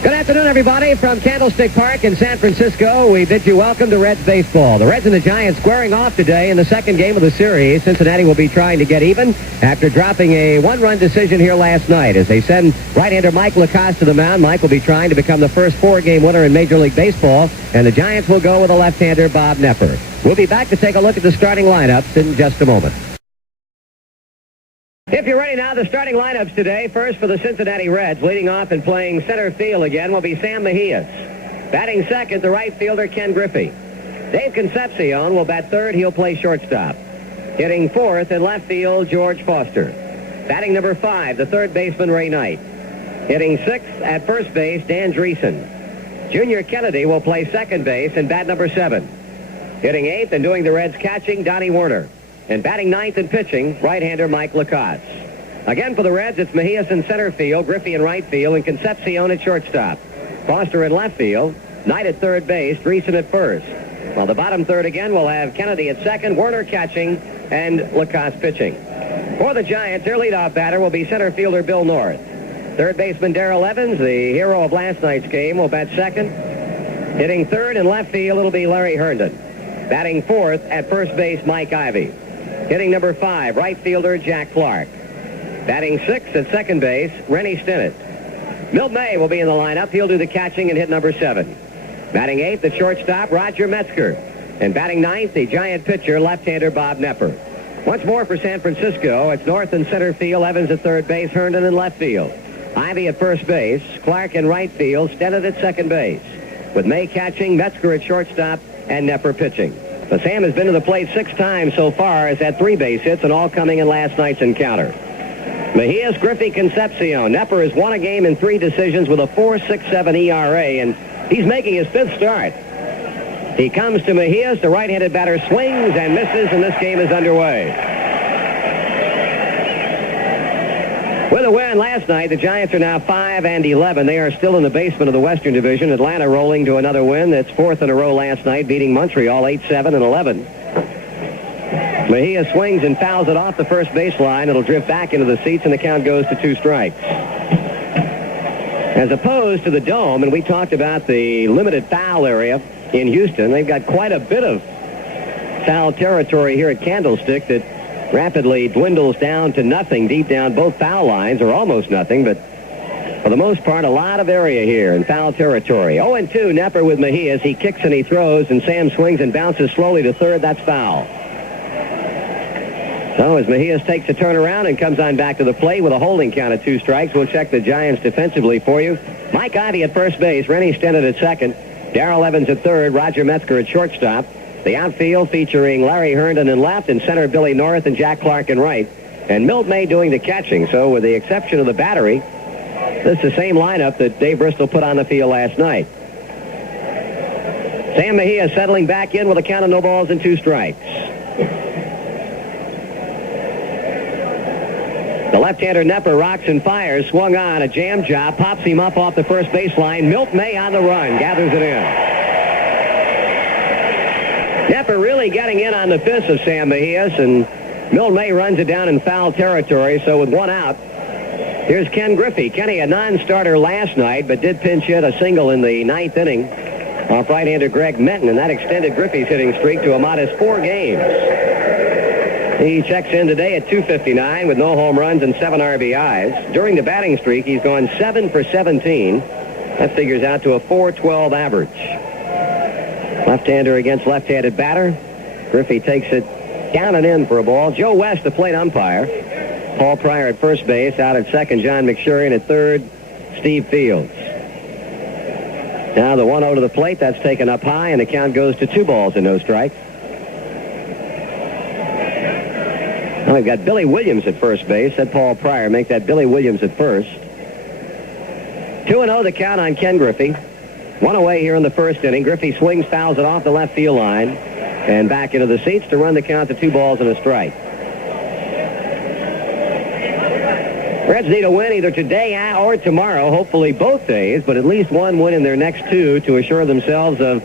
Good afternoon, everybody. From Candlestick Park in San Francisco, we bid you welcome to Reds baseball. The Reds and the Giants squaring off today in the second game of the series. Cincinnati will be trying to get even after dropping a one-run decision here last night. As they send right-hander Mike Lacoste to the mound, Mike will be trying to become the first four-game winner in Major League Baseball, and the Giants will go with a left-hander, Bob Knepper. We'll be back to take a look at the starting lineups in just a moment. If you're ready now, the starting lineups today. First for the Cincinnati Reds, leading off and playing center field again will be Sam Mejias. Batting second, the right fielder, Ken Griffey. Dave Concepcion will bat third. He'll play shortstop. Hitting fourth in left field, George Foster. Batting number 5, the third baseman, Ray Knight. Hitting sixth at first base, Dan Dreesen. Junior Kennedy will play second base and bat number 7. Hitting eighth and doing the Reds catching, Donnie Werner. And batting ninth and pitching, right-hander Mike Lacoste. Again for the Reds, it's Mejias in center field, Griffey in right field, and Concepcion at shortstop. Foster in left field, Knight at third base, Dreesen at first. While the bottom third again will have Kennedy at second, Werner catching, and Lacoste pitching. For the Giants, their leadoff batter will be center fielder Bill North. Third baseman Darrell Evans, the hero of last night's game, will bat second. Hitting third in left field, it'll be Larry Herndon. Batting fourth at first base, Mike Ivey. Hitting number 5, right fielder Jack Clark. Batting sixth at second base, Rennie Stennett. Milt May will be in the lineup. He'll do the catching and hit number 7. Batting eighth at shortstop, Roger Metzger. And batting ninth, the Giant pitcher, left-hander Bob Knepper. Once more for San Francisco, it's North in center field, Evans at third base, Herndon in left field. Ivey at first base, Clark in right field, Stennett at second base. With May catching, Metzger at shortstop, and Knepper pitching. But Sam has been to the plate 6 times so far, has had 3 base hits, and all coming in last night's encounter. Mejias, Griffey, Concepcion. Knepper has won a game in 3 decisions with a 4.67 ERA, and he's making his 5th start. He comes to Mejias. The right-handed batter swings and misses, and this game is underway. With a win last night, the Giants are now 5-11. They are still in the basement of the Western Division. Atlanta rolling to another win. That's 4th in a row last night, beating Montreal 8-7 and 11. Mejia swings and fouls it off the first baseline. It'll drift back into the seats, and the count goes to 2 strikes. As opposed to the Dome, and we talked about the limited foul area in Houston, they've got quite a bit of foul territory here at Candlestick that rapidly dwindles down to nothing deep down both foul lines, or almost nothing, but for the most part, a lot of area here in foul territory. 0-2, Knepper with Mejias. He kicks and he throws, and Sam swings and bounces slowly to third. That's foul. So as Mejias takes a turnaround and comes on back to the plate with a holding count of 2 strikes, we'll check the Giants defensively for you. Mike Ivey at first base, Rennie Stennett at second, Darrell Evans at third, Roger Metzger at shortstop. The outfield featuring Larry Herndon in left, and center Billy North and Jack Clark in right. And Milt May doing the catching. So with the exception of the battery, this is the same lineup that Dave Bristol put on the field last night. Sam Mejia settling back in with a count of no balls and 2 strikes. The left-hander Knepper rocks and fires, swung on, a jam job, pops him up off the first baseline. Milt May on the run, gathers it in. Knepper really getting in on the fists of Sam Mejias, and Milt May runs it down in foul territory. So with 1 out, here's Ken Griffey. Kenny, a non-starter last night, but did pinch hit a single in the 9th inning off right-hander Greg Menton, and that extended Griffey's hitting streak to a modest 4 games. He checks in today at .259 with no home runs and 7 RBIs. During the batting streak, he's gone 7 for 17. That figures out to a .412 average. Left-hander against left-handed batter. Griffey takes it down and in for a ball. Joe West, the plate umpire. Paul Pryor at first base. Out at second, John McShurian. At third, Steve Fields. Now the 1-0 to the plate. That's taken up high, and the count goes to 2 balls and no strikes. Now we've got Billy Williams at first base. Said Paul Pryor. Make that Billy Williams at first. 2-0 the count on Ken Griffey. 1 away here in the first inning. Griffey swings, fouls it off the left field line, and back into the seats to run the count to 2 balls and a strike. Reds need a win either today or tomorrow, hopefully both days, but at least 1 win in their next 2 to assure themselves of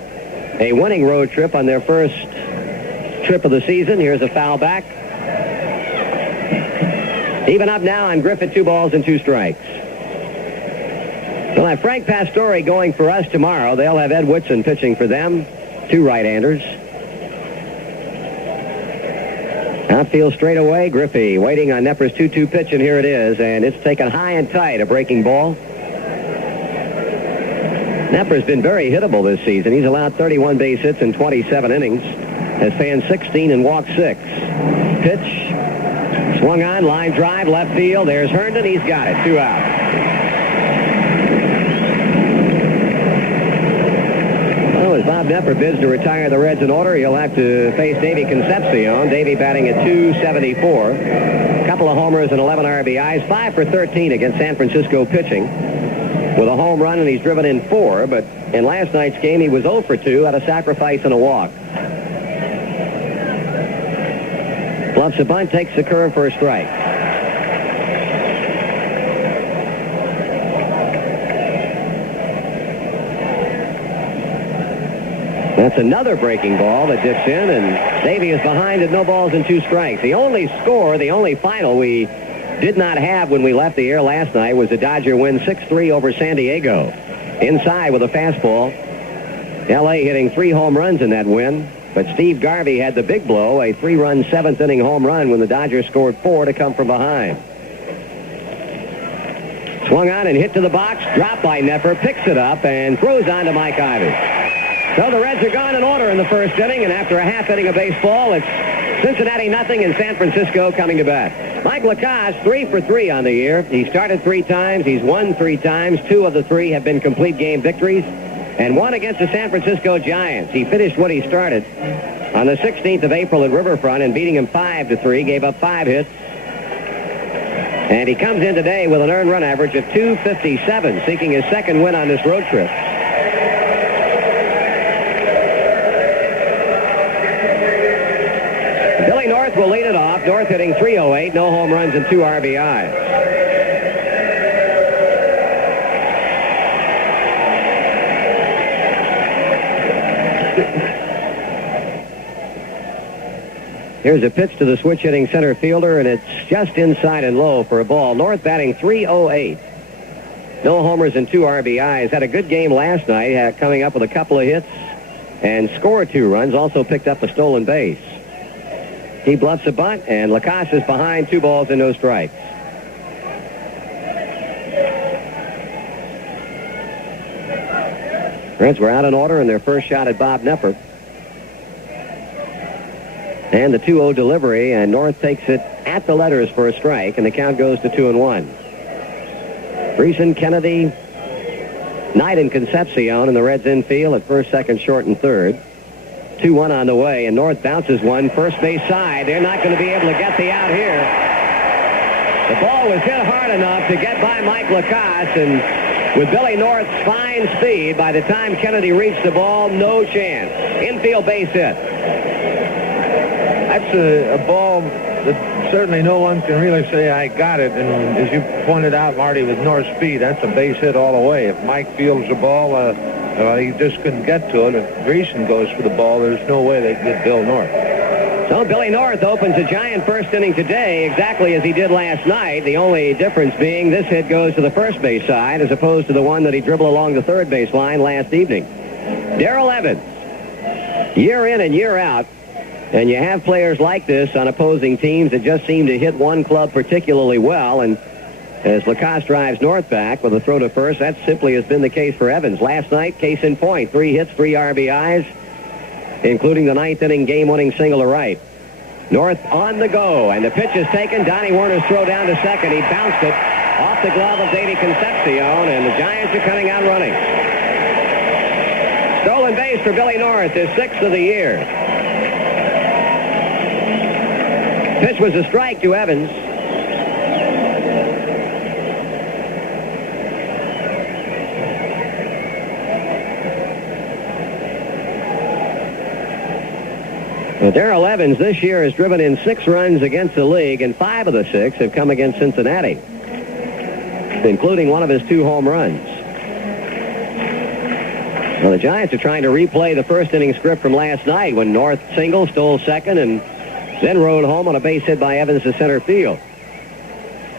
a winning road trip on their first trip of the season. Here's a foul back. Even up now on Griffith, 2 balls and 2 strikes. We'll have Frank Pastore going for us tomorrow. They'll have Ed Whitson pitching for them. 2 right-handers. Outfield straight away. Griffey waiting on Knepper's 2-2 pitch, and here it is. And it's taken high and tight, a breaking ball. Knepper's been very hittable this season. He's allowed 31 base hits in 27 innings. Has fanned 16 and walked 6. Pitch. Swung on. Line drive. Left field. There's Herndon. He's got it. 2 out. Well, as Bob Knepper bids to retire the Reds in order, he'll have to face Davey Concepcion. Davey batting at .274. A couple of homers and 11 RBIs. 5 for 13 against San Francisco pitching. With a home run, and he's driven in 4. But in last night's game, he was 0 for 2 at a sacrifice and a walk. Bluffs a bunt, takes the curve for a strike. That's another breaking ball that dips in, and Davey is behind at no balls and 2 strikes. The only score, the only final we did not have when we left the air last night was the Dodger win 6-3 over San Diego. Inside with a fastball. L.A. hitting 3 home runs in that win. But Steve Garvey had the big blow, a 3-run 7th-inning home run when the Dodgers scored 4 to come from behind. Swung on and hit to the box, dropped by Knepper, picks it up, and throws on to Mike Ivy. So the Reds are gone in order in the first inning, and after a half inning of baseball, it's Cincinnati nothing and San Francisco coming to bat. Mike Lacasse, 3 for 3 on the year. He started 3 times. He's won 3 times. 2 of the 3 have been complete game victories. And 1 against the San Francisco Giants. He finished what he started on the 16th of April at Riverfront and beating him 5-3, gave up 5 hits. And he comes in today with an earned run average of .257, seeking his 2nd win on this road trip. Billy North will lead it off. North hitting .308, no home runs and 2 RBIs. Here's a pitch to the switch-hitting center fielder, and it's just inside and low for a ball. North batting .308. No homers and 2 RBIs. Had a good game last night, coming up with a couple of hits and scored 2 runs. Also picked up a stolen base. He bluffs a bunt, and Lacasse is behind 2 balls and no strikes. Reds were out in order in their first shot at Bob Knepper. And the 2-0 delivery, and North takes it at the letters for a strike, and the count goes to 2-1. Greason, Kennedy, Knight, and Concepcion in the Reds infield at first, second, short, and third. 2-1 on the way, and North bounces one first base side. They're not going to be able to get the out here. The ball was hit hard enough to get by Mike Lacasse, and with Billy North's fine speed, by the time Kennedy reached the ball, no chance. Infield base hit. That's a ball that certainly no one can really say I got it. And as you pointed out, Marty, with North's speed, that's a base hit all the way. If Mike fields the ball, he just couldn't get to it. If Greason goes for the ball, there's no way they can get Bill North. So Billy North opens a Giant first inning today exactly as he did last night. The only difference being this hit goes to the first base side as opposed to the one that he dribbled along the third base line last evening. Darrell Evans, year in and year out. And you have players like this on opposing teams that just seem to hit one club particularly well. And as Lacasse drives North back with a throw to first, that simply has been the case for Evans. Last night, case in point, 3 hits, 3 RBIs, including the 9th inning game-winning single to right. North on the go, and the pitch is taken. Donnie Werner's throw down to second. He bounced it off the glove of Davey Concepcion, and the Giants are coming out running. Stolen base for Billy North, his 6th of the year. Pitch was a strike to Evans. Darrell Evans this year has driven in 6 runs against the league, and 5 of the 6 have come against Cincinnati, including one of his 2 home runs. Well, the Giants are trying to replay the first inning script from last night when North singled, stole second, and then rode home on a base hit by Evans to center field.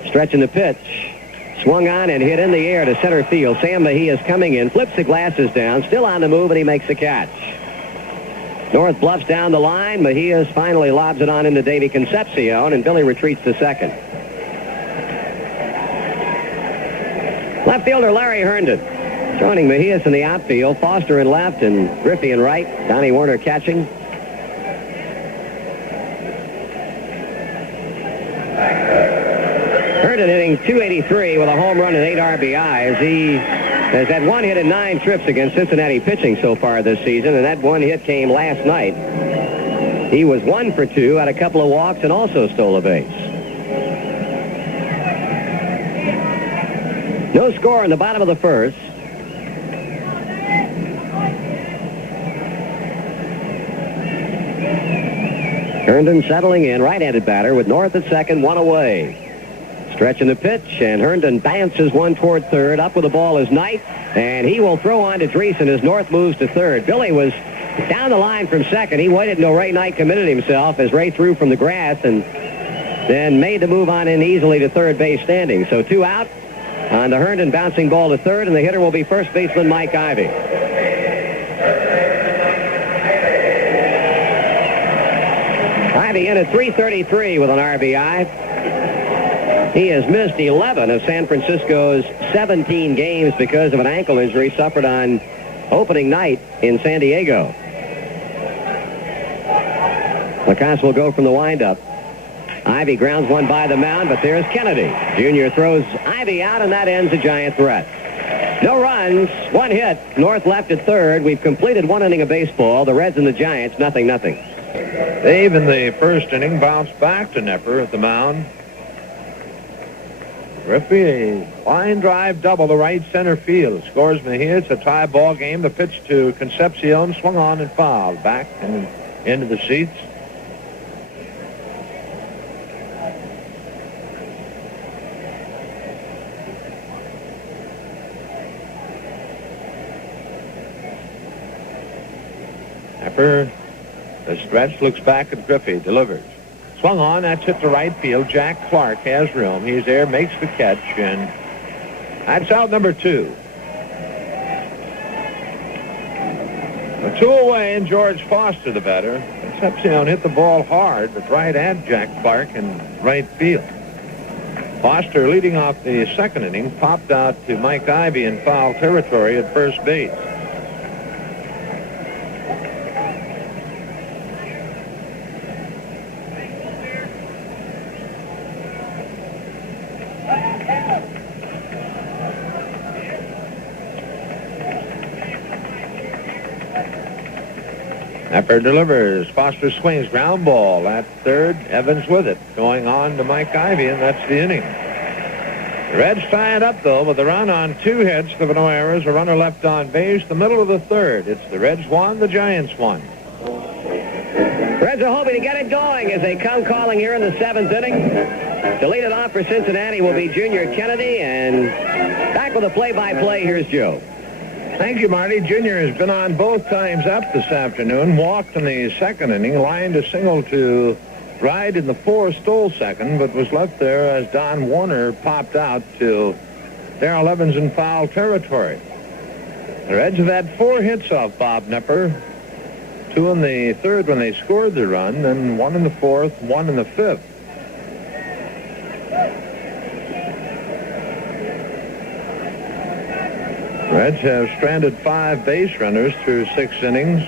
Stretching the pitch. Swung on and hit in the air to center field. Sam Mejia is coming in, flips the glasses down, still on the move, and he makes the catch. North bluffs down the line. Mejias finally lobs it on into Davy Concepcion, and Billy retreats to second. Left fielder Larry Herndon joining Mejias in the outfield. Foster in left and Griffey in right. Donnie Warner catching. Herndon hitting .283 with a home run and 8 RBIs. He has had 1 hit and 9 trips against Cincinnati pitching so far this season, and that 1 hit came last night. He was 1 for 2, had a couple of walks, and also stole a base. No score in the bottom of the first. Herndon settling in, right-handed batter with North at second, 1 away. Stretching the pitch, and Herndon bounces 1 toward third. Up with the ball is Knight, and he will throw on to Dreesen as North moves to third. Billy was down the line from second. He waited until Ray Knight committed himself as Ray threw from the grass and then made the move on in easily to third base standing. So 2 out on the Herndon bouncing ball to third, and the hitter will be first baseman Mike Ivy. Ivy in at .333 with an RBI. He has missed 11 of San Francisco's 17 games because of an ankle injury suffered on opening night in San Diego. LaCosse will go from the windup. Ivy grounds one by the mound, but there's Kennedy. Jr. throws Ivy out, and that ends a Giant threat. No runs, 1 hit. North left at third. We've completed 1 inning of baseball. The Reds and the Giants, 0-0. Dave in the first inning bounced back to Knepper at the mound. Griffey, a line drive double to right center field. Scores Mejia. It's a tie ball game. The pitch to Concepcion swung on and fouled back and into the seats. Knepper, the stretch, looks back at Griffey, delivers. Swung on, that's hit to right field. Jack Clark has room. He's there, makes the catch, and that's out number 2. A 2 away, and George Foster the batter. Concepcion hit the ball hard, but right at Jack Clark in right field. Foster, leading off the second inning, popped out to Mike Ivy in foul territory at first base. Knepper delivers. Foster swings. Ground ball at third. Evans with it. Going on to Mike Ivy, and that's the inning. The Reds tie it up, though, with a run on 2 hits. There were no errors. A runner left on base. The middle of the third. It's the Reds 1, the Giants 1. Reds are hoping to get it going as they come calling here in the 7th inning. To lead it off for Cincinnati will be Junior Kennedy, and back with a play-by-play, here's Joe. Thank you, Marty. Junior has been on both times up this afternoon. Walked in the second inning, lined a single to right in the 4th, stole second, but was left there as Don Warner popped out to Darrell Evans in foul territory. The Reds have had 4 hits off Bob Knepper. 2 in the 3rd when they scored the run, then 1 in the 4th, 1 in the 5th. Reds have stranded 5 base runners through 6 innings.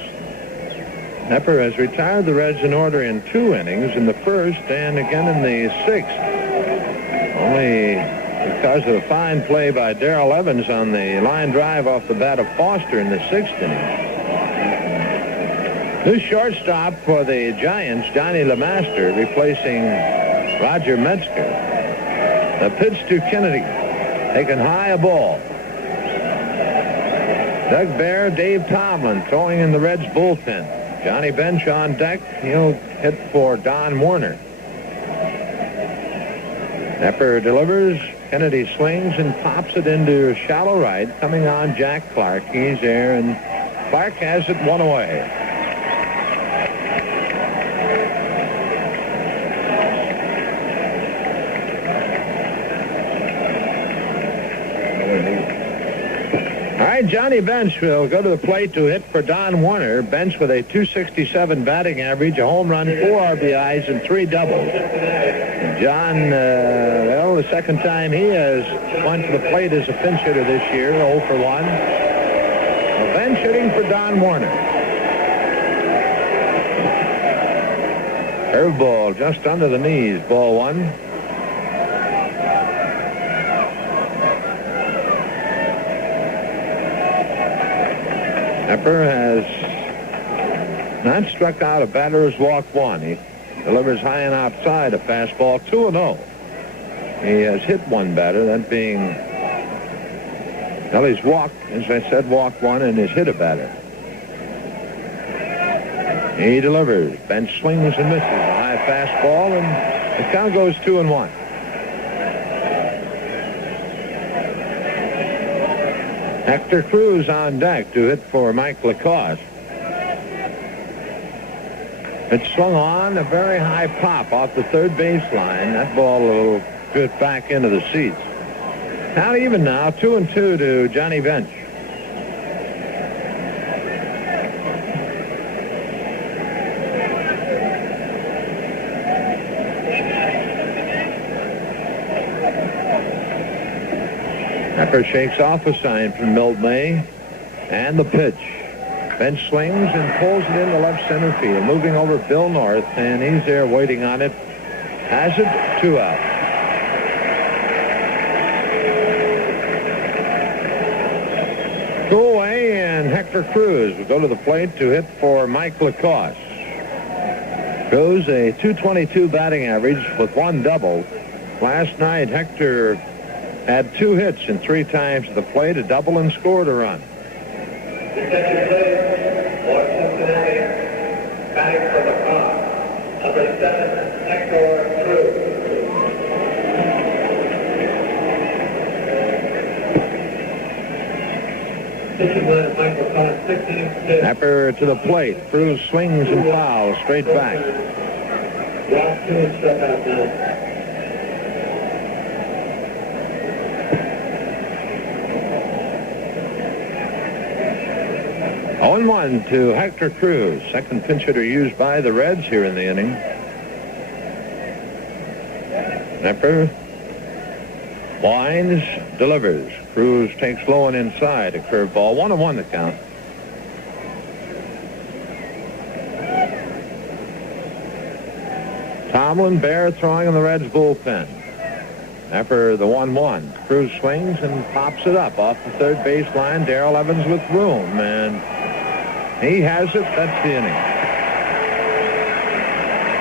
Knepper has retired the Reds in order in 2 innings, in the 1st and again in the 6th. Only because of a fine play by Darrell Evans on the line drive off the bat of Foster in the 6th inning. New shortstop for the Giants, Johnny LeMaster, replacing Roger Metzger. The pitch to Kennedy. Taken high, a ball. Doug Bear, Dave Tomlin throwing in the Reds bullpen. Johnny Bench on deck. He'll hit for Don Warner. Knepper delivers. Kennedy swings and pops it into shallow right. Coming on Jack Clark. He's there, and Clark has it 1 away. right, Johnny Bench will go to the plate to hit for Don Warner. Bench with a .267 batting average, a home run, 4 RBIs, and 3 doubles. John, well, the second time he has went to the plate as a pinch hitter this year, 0 for 1. Bench hitting for Don Warner. Curveball just under the knees, ball 1. Knepper has not struck out a batter as walked 1. He delivers high and outside a fastball, 2-0. He has hit 1 batter, that being, well, he's walked, as I said, walked 1 and has hit a batter. He delivers. Bench swings and misses a high fastball, and the count goes 2-1. Hector Cruz on deck to hit for Mike Lacoste. It swung on, a very high pop off the third baseline. That ball will get back into the seats. Count even now, 2-2 to Johnny Bench. Knepper shakes off a sign from Milt May, and the pitch. Bench swings and pulls it into left center field, moving over Bill North, and he's there waiting on it. Has it, 2 out. Go away, and Hector Cruz will go to the plate to hit for Mike Lacoste. Cruz, a .222 batting average with 1 double. Last night, Hector had 2 hits and 3 times to the plate, a double, and scored a run. Batting for Lacoste, number 7, Hector Cruz. Knepper to the plate. Cruz swings and fouls straight back. 0-1 to Hector Cruz, second pinch hitter used by the Reds here in the inning. Knepper winds, delivers. Cruz takes low and inside, a curveball. 1-1 the count. Tomlin, Bear throwing in the Reds bullpen. Knepper the 1-1. Cruz swings and pops it up off the third baseline. Darrell Evans with room, and he has it. That's the inning.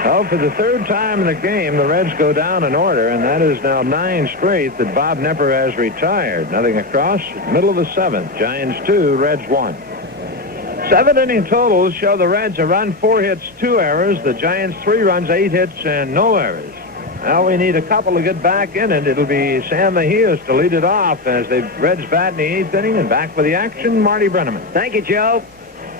Well, for the third time in the game, the Reds go down in order, and that is now 9 straight that Bob Knepper has retired. Nothing across, middle of the 7th. Giants 2, Reds 1. 7-inning totals show the Reds a run, 4 hits, 2 errors. The Giants 3 runs, 8 hits, and no errors. Now we need a couple to get back in it. It'll be Sam Mejias to lead it off as the Reds bat in the 8th inning, and back for the action, Marty Brennaman. Thank you, Joe.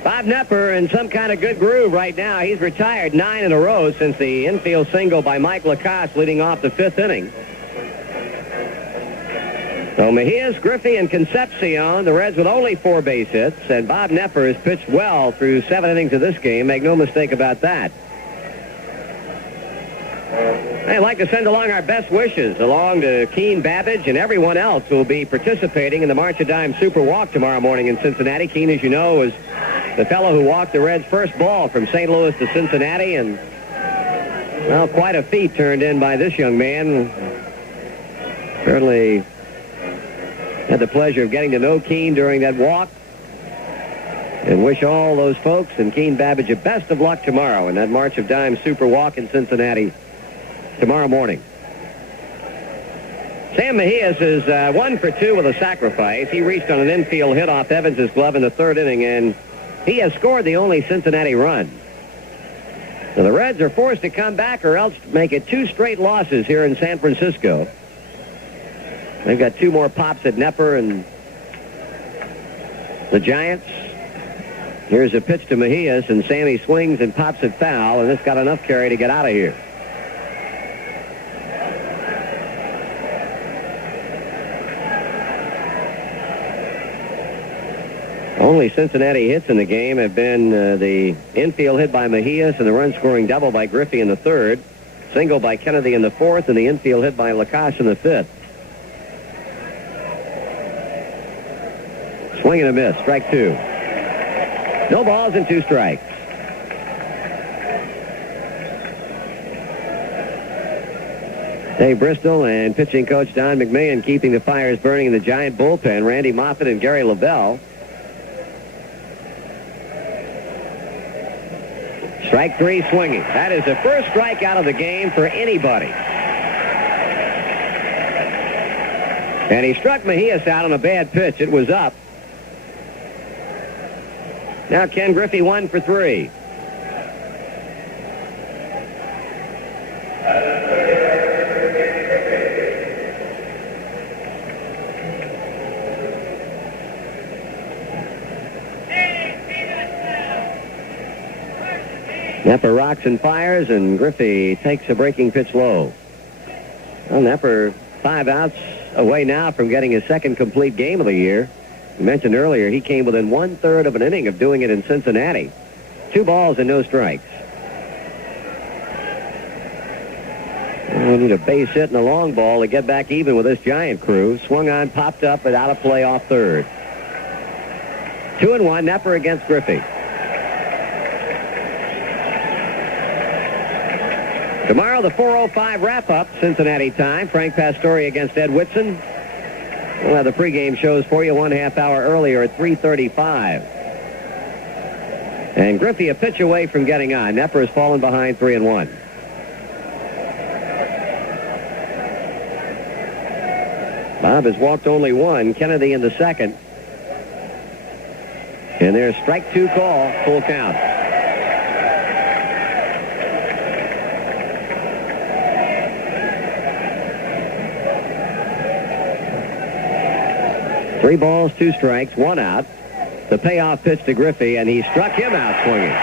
Bob Knepper in some kind of good groove right now. He's retired 9 in a row since the infield single by Mike Lacoste leading off the 5th inning. So Mejias, Griffey, and Concepcion, the Reds with only 4 base hits, and Bob Knepper has pitched well through 7 innings of this game. Make no mistake about that. I'd like to send along our best wishes along to Keene Babbage and everyone else who will be participating in the March of Dimes Super Walk tomorrow morning in Cincinnati. Keene, as you know, is the fellow who walked the Reds' first ball from St. Louis to Cincinnati, and, well, quite a feat turned in by this young man. Certainly had the pleasure of getting to know Keene during that walk, and wish all those folks and Keene Babbage the best of luck tomorrow in that March of Dimes Super Walk in Cincinnati tomorrow morning. Sam Mejias is 1 for 2 with a sacrifice. He reached on an infield hit off Evans's glove in the 3rd inning, and he has scored the only Cincinnati run. So the Reds are forced to come back or else make it 2 straight losses here in San Francisco. They've got 2 more pops at Knepper and the Giants. Here's a pitch to Mejias, and Sammy swings and pops it foul, and it's got enough carry to get out of here. Only Cincinnati hits in the game have been the infield hit by Mejias and the run-scoring double by Griffey in the third, single by Kennedy in the fourth, and the infield hit by Lacoste in the fifth. Swing and a miss, strike two. No balls and 2 strikes. Dave Bristol and pitching coach Don McMahon keeping the fires burning in the Giant bullpen. Randy Moffett and Gary Lavelle. Strike 3 swinging. That is the first strikeout of the game for anybody. And he struck Mejias out on a bad pitch. It was up. Now Ken Griffey 1 for 3. Knepper rocks and fires, and Griffey takes a breaking pitch low. Well, Knepper 5 outs away now from getting his second complete game of the year. You mentioned earlier he came within 1/3 of an inning of doing it in Cincinnati. 2 balls and no strikes. We need a base hit and a long ball to get back even with this Giant crew. Swung on, popped up, but out of play off third. 2-1, Knepper against Griffey. Tomorrow, the 4:05 wrap-up, Cincinnati time. Frank Pastore against Ed Whitson. We'll have the pregame shows for you 1/2 hour earlier at 3:35. And Griffey a pitch away from getting on. Knepper has fallen behind 3-1. Bob has walked only 1. Kennedy in the second. And there's strike 2 call, full count. Three balls, 2 strikes, 1 out. The payoff pitch to Griffey, and he struck him out swinging.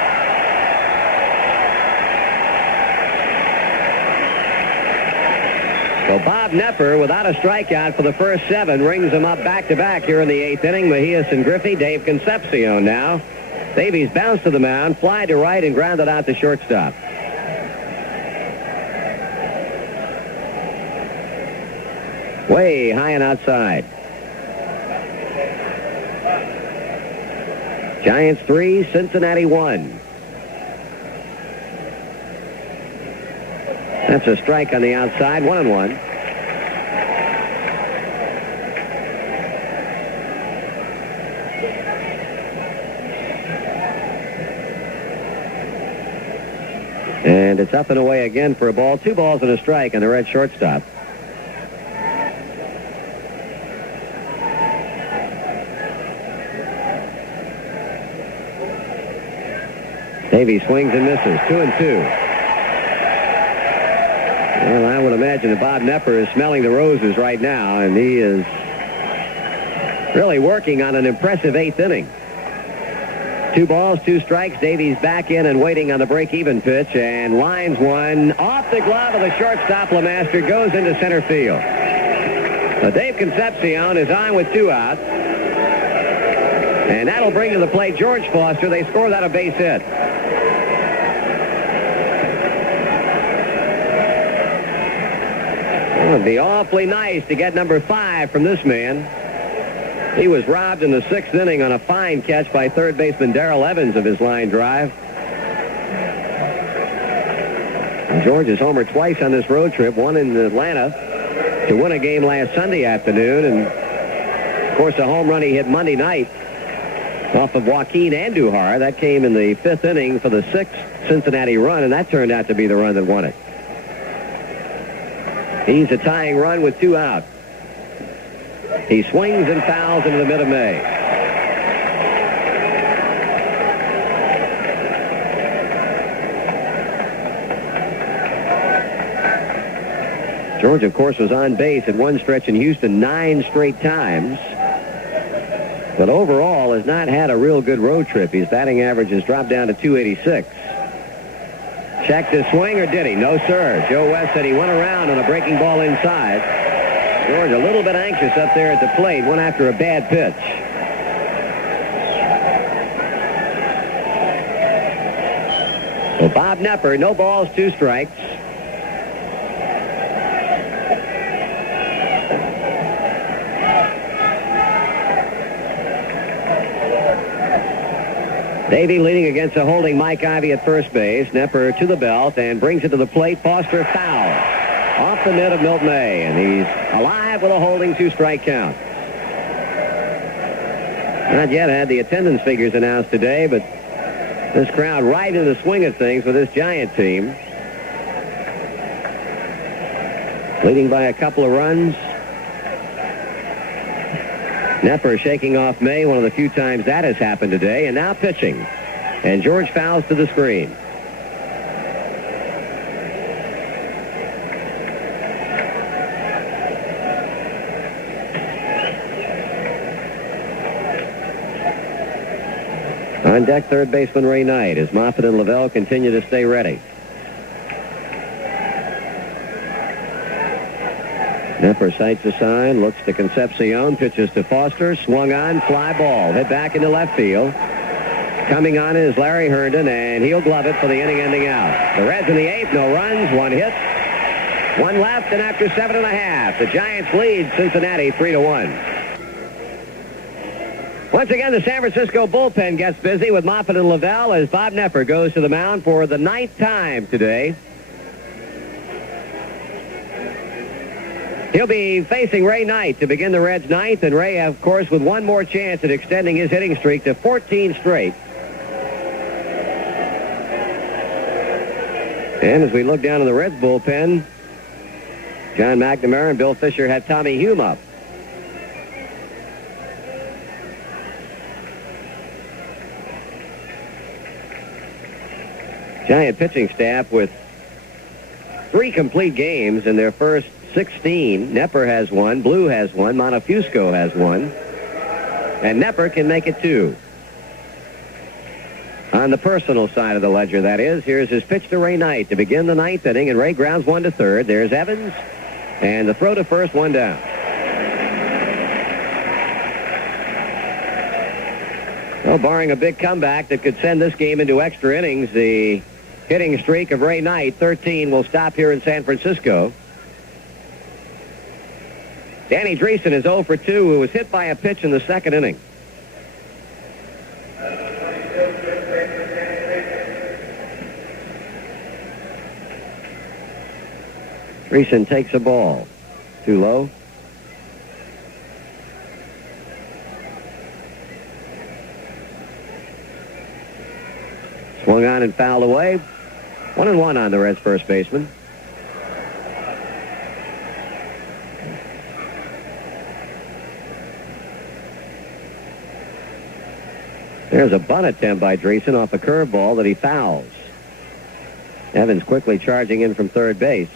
So Bob Knepper, without a strikeout for the first 7, rings them up back-to-back here in the 8th inning. Mejias and Griffey. Dave Concepcion now. Davies bounced to the mound, fly to right, and grounded out to shortstop. Way high and outside. Giants 3, Cincinnati 1. That's a strike on the outside, 1-1. And it's up and away again for a ball. 2 balls and a strike on the red shortstop. Davies swings and misses. 2-2. Well, I would imagine that Bob Knepper is smelling the roses right now, and he is really working on an impressive 8th inning. 2 balls, 2 strikes. Davies back in and waiting on the break-even pitch, and lines one off the glove of the shortstop. Lemaster goes into center field. Dave Concepcion is on with 2 outs, and that'll bring to the plate George Foster. They score that a base hit. It would be awfully nice to get number 5 from this man. He was robbed in the 6th inning on a fine catch by third baseman Darrell Evans of his line drive. And George has homered twice on this road trip, one in Atlanta to win a game last Sunday afternoon, and of course a home run he hit Monday night off of Joaquin Andujar. That came in the 5th inning for the 6th Cincinnati run, and that turned out to be the run that won it. He's a tying run with 2 out. He swings and fouls into the mid of May. George, of course, was on base at one stretch in Houston 9 straight times, but overall has not had a real good road trip. His batting average has dropped down to .286. Checked his swing, or did he? No, sir. Joe West said he went around on a breaking ball inside. George a little bit anxious up there at the plate, went after a bad pitch. So Bob Knepper, no balls, 2 strikes. Davey leading against a holding Mike Ivy at first base. Knepper to the belt and brings it to the plate. Foster foul off the net of Milt May, and he's alive with a holding 2-strike count. Not yet had the attendance figures announced today, but this crowd right in the swing of things with this Giant team. Leading by a couple of runs. Knepper shaking off May, one of the few times that has happened today, and now pitching. And George fouls to the screen. On deck, third baseman Ray Knight as Moffitt and Lavelle continue to stay ready. Knepper sights a sign, looks to Concepcion, pitches to Foster, swung on, fly ball, hit back into left field. Coming on is Larry Herndon, and he'll glove it for the inning-ending out. The Reds in the 8th, no runs, 1 hit, 1 left, and after 7.5, the Giants lead Cincinnati 3-1. Once again, the San Francisco bullpen gets busy with Moffitt and Lavelle as Bob Knepper goes to the mound for the 9th time today. He'll be facing Ray Knight to begin the Reds' 9th, and Ray, of course, with one more chance at extending his hitting streak to 14 straight. And as we look down in the Reds' bullpen, John McNamara and Bill Fisher have Tommy Hume up. Giant pitching staff with 3 complete games in their first 16. Knepper has 1, Blue has 1, Montefusco has 1, and Knepper can make it 2. On the personal side of the ledger, that is. Here's his pitch to Ray Knight to begin the 9th inning, and Ray grounds 1 to third. There's Evans, and the throw to first, 1 down. Well, barring a big comeback that could send this game into extra innings, the hitting streak of Ray Knight, 13, will stop here in San Francisco. Danny Dreesen is 0 for 2, who was hit by a pitch in the 2nd inning. Dreesen takes a ball. Too low. Swung on and fouled away. 1-1 on the Reds' first baseman. There's a bunt attempt by Dreesen off a curveball that he fouls. Evans quickly charging in from third base.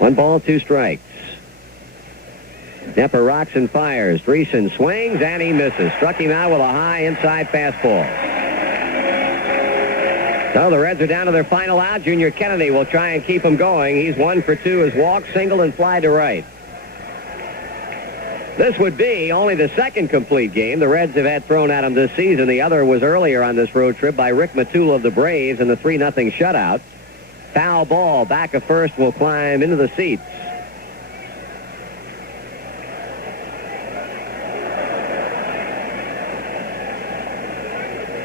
One ball, 2 strikes. Knepper rocks and fires. Dreesen swings, and he misses. Struck him out with a high inside fastball. So the Reds are down to their final out. Junior Kennedy will try and keep him going. He's 1 for 2 as walk, single, and fly to right. This would be only the 2nd complete game the Reds have had thrown at them this season. The other was earlier on this road trip by Rick Matula of the Braves in the 3-0 shutout. Foul ball, back of first, will climb into the seats.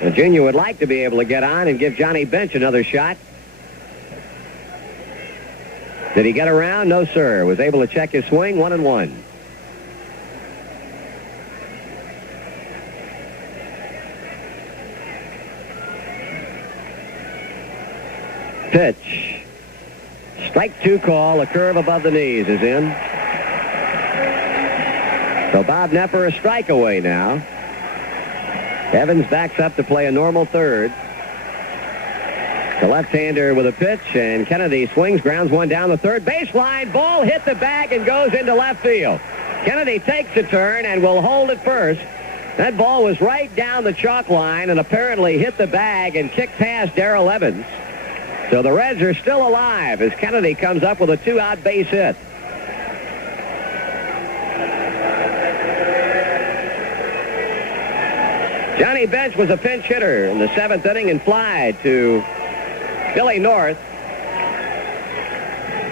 Now, Junior would like to be able to get on and give Johnny Bench another shot. Did he get around? No, sir. Was able to check his swing, 1-1. Pitch. Strike 2 call. A curve above the knees is in. So Bob Knepper a strike away now. Evans backs up to play a normal third. The left-hander with a pitch, and Kennedy swings, grounds 1 down the third baseline. Ball hit the bag and goes into left field. Kennedy takes a turn and will hold it first. That ball was right down the chalk line and apparently hit the bag and kicked past Darrell Evans. So the Reds are still alive as Kennedy comes up with a 2-out base hit. Johnny Bench was a pinch hitter in the 7th inning and fly to Billy North.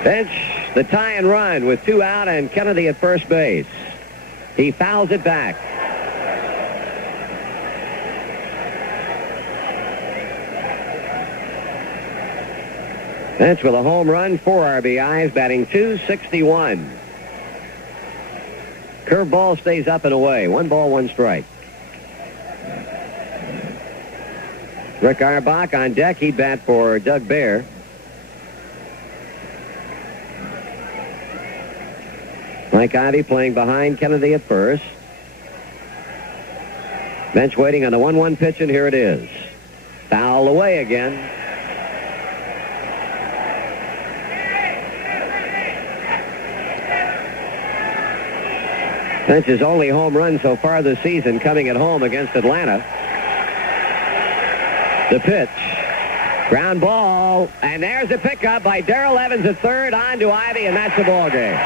Bench, the tie and run with 2 out and Kennedy at first base. He fouls it back. Bench with a home run, 4 RBIs, batting .261. Curveball stays up and away. 1 ball, 1 strike. Rick Auerbach on deck. He'd bat for Doug Baer. Mike Ivy playing behind Kennedy at first. Bench waiting on the 1-1 pitch, and here it is. Foul away again. Bench's only home run so far this season coming at home against Atlanta. The pitch. Ground ball. And there's a pickup by Darrell Evans at third. On to Ivy, and that's the ball game.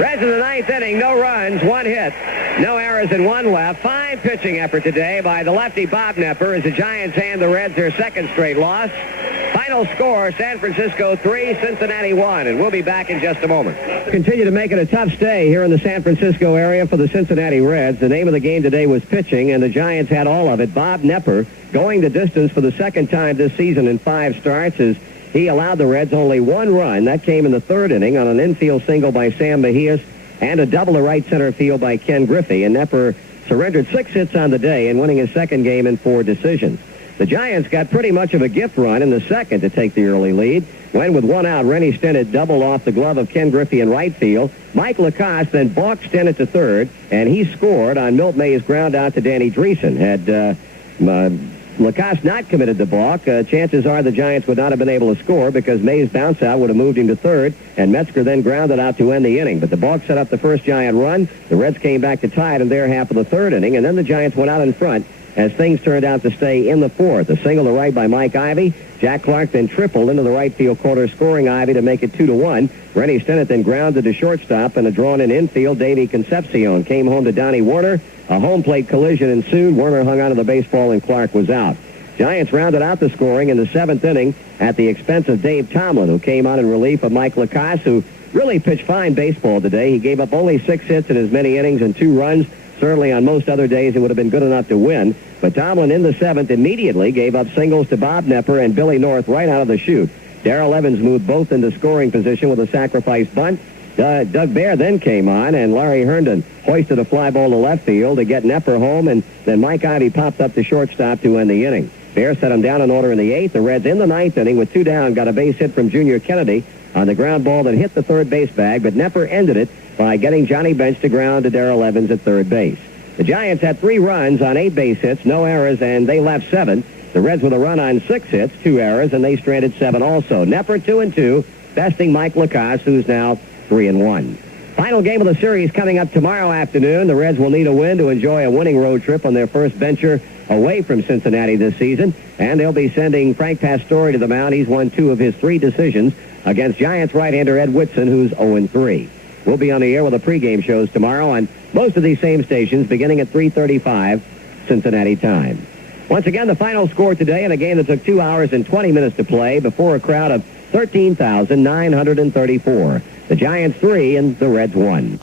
Reds in the 9th inning. No runs, 1 hit. No errors and 1 left. Fine pitching effort today by the lefty Bob Knepper as the Giants hand the Reds their 2nd straight loss. Final score, San Francisco 3, Cincinnati 1, and we'll be back in just a moment. Continue to make it a tough stay here in the San Francisco area for the Cincinnati Reds. The name of the game today was pitching, and the Giants had all of it. Bob Knepper going the distance for the 2nd time this season in 5 starts as he allowed the Reds only 1 run. That came in the 3rd inning on an infield single by Sam Mejias and a double to right center field by Ken Griffey. And Knepper surrendered 6 hits on the day and winning his 2nd game in 4 decisions. The Giants got pretty much of a gift run in the 2nd to take the early lead. When with 1 out, Rennie Stennett doubled off the glove of Ken Griffey in right field. Mike Lacoste then balked Stennett to third, and he scored on Milt May's ground out to Danny Dreesen. Had Lacoste not committed the balk, chances are the Giants would not have been able to score because May's bounce out would have moved him to third, and Metzger then grounded out to end the inning. But the balk set up the first Giant run. The Reds came back to tie it in their half of the 3rd inning, and then the Giants went out in front as things turned out to stay in the 4th. A single to right by Mike Ivy. Jack Clark then tripled into the right field corner, scoring Ivy to make it 2-1. Rennie Stennett then grounded to shortstop, and a drawn-in infield, Davey Concepcion came home to Donnie Warner. A home plate collision ensued. Warner hung onto the baseball, and Clark was out. Giants rounded out the scoring in the 7th inning at the expense of Dave Tomlin, who came on in relief of Mike Lacoste, who really pitched fine baseball today. He gave up only 6 hits in as many innings and 2 runs. Certainly on most other days it would have been good enough to win. But Tomlin in the 7th immediately gave up singles to Bob Knepper and Billy North right out of the chute. Darrell Evans moved both into scoring position with a sacrifice bunt. Doug Baer then came on, and Larry Herndon hoisted a fly ball to left field to get Knepper home, and then Mike Ivy popped up to shortstop to end the inning. Baer set him down in order in the 8th. The Reds in the 9th inning with 2 down got a base hit from Junior Kennedy on the ground ball that hit the third base bag, but Knepper ended it by getting Johnny Bench to ground to Darrell Evans at third base. The Giants had 3 runs on 8 base hits, no errors, and they left 7. The Reds with a run on 6 hits, 2 errors, and they stranded 7 also. Knepper 2-2, besting Mike Lacoste, who's now 3-1. Final game of the series coming up tomorrow afternoon. The Reds will need a win to enjoy a winning road trip on their first venture away from Cincinnati this season, and they'll be sending Frank Pastore to the mound. He's won 2 of his 3 decisions against Giants right-hander Ed Whitson, who's 0-3. We'll be on the air with the pregame shows tomorrow on most of these same stations beginning at 3:35 Cincinnati time. Once again, the final score today in a game that took 2 hours and 20 minutes to play before a crowd of 13,934. The Giants 3 and the Reds 1.